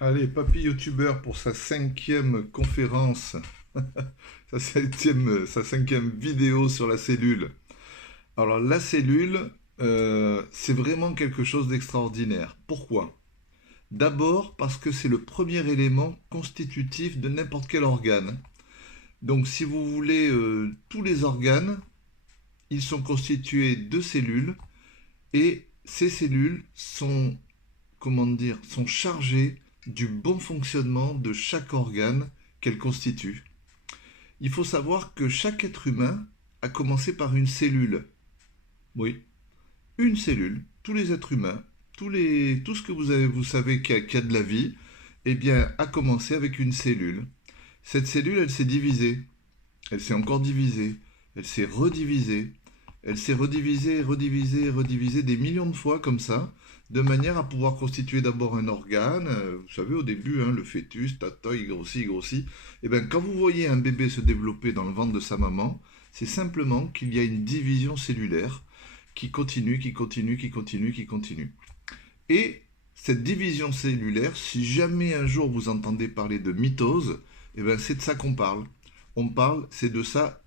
Allez, Papy YouTuber pour sa cinquième conférence, sa cinquième vidéo sur la cellule. Alors la cellule, c'est vraiment quelque chose d'extraordinaire. Pourquoi? D'abord parce que c'est le premier élément constitutif de n'importe quel organe. Donc si vous voulez, tous les organes, ils sont constitués de cellules et ces cellules sont, comment dire, sont chargées du bon fonctionnement de chaque organe qu'elles constituent. Il faut savoir que chaque être humain a commencé par une cellule. Oui, une cellule. Tous les êtres humains, tout ce que vous savez qu'il y a de la vie, eh bien, a commencé avec une cellule. Cette cellule, elle s'est divisée. Elle s'est encore divisée. Elle s'est redivisée. Elle s'est redivisée, redivisée, redivisée des millions de fois comme ça, de manière à pouvoir constituer d'abord un organe. Vous savez, au début, hein, le fœtus, tata, il grossit, il grossit. Et bien, quand vous voyez un bébé se développer dans le ventre de sa maman, c'est simplement qu'il y a une division cellulaire qui continue, qui continue, qui continue, qui continue. Et cette division cellulaire, si jamais un jour vous entendez parler de mitose, eh ben c'est de ça qu'on parle. On parle, c'est de ça,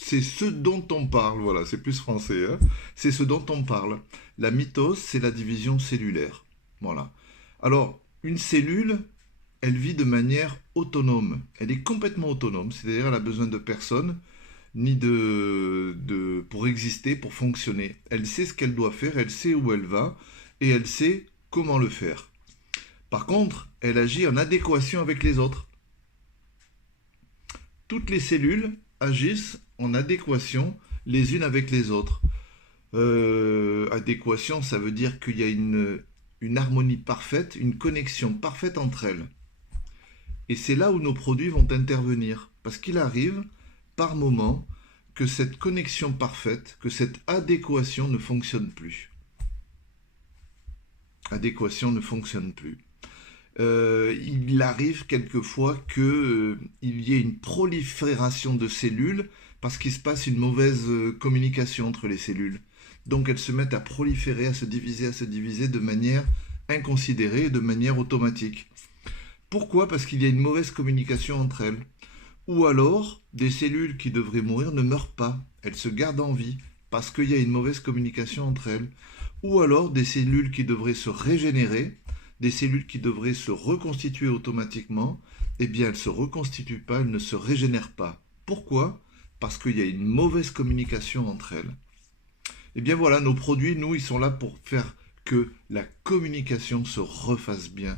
c'est ce dont on parle, voilà, c'est plus français, hein. C'est ce dont on parle. La mitose, c'est la division cellulaire. Voilà. Alors, une cellule, elle vit de manière autonome. Elle est complètement autonome, c'est-à-dire elle a besoin de personne, ni pour exister, pour fonctionner. Elle sait ce qu'elle doit faire, elle sait où elle va, et elle sait comment le faire. Par contre, elle agit en adéquation avec les autres. Toutes les cellules agissent en adéquation les unes avec les autres. Adéquation, ça veut dire qu'il y a une harmonie parfaite, une connexion parfaite entre elles. Et c'est là où nos produits vont intervenir. Parce qu'il arrive, par moment, que cette connexion parfaite, que cette adéquation ne fonctionne plus. Adéquation ne fonctionne plus. Il arrive quelquefois qu'il y ait une prolifération de cellules parce qu'il se passe une mauvaise communication entre les cellules. Donc elles se mettent à proliférer, à se diviser de manière inconsidérée, de manière automatique. Pourquoi? Parce qu'il y a une mauvaise communication entre elles. Ou alors, des cellules qui devraient mourir ne meurent pas, elles se gardent en vie parce qu'il y a une mauvaise communication entre elles. Ou alors des cellules qui devraient se régénérer, des cellules qui devraient se reconstituer automatiquement, eh bien elles ne se reconstituent pas, elles ne se régénèrent pas. Pourquoi? Parce qu'il y a une mauvaise communication entre elles. Eh bien voilà, nos produits, nous, ils sont là pour faire que la communication se refasse bien.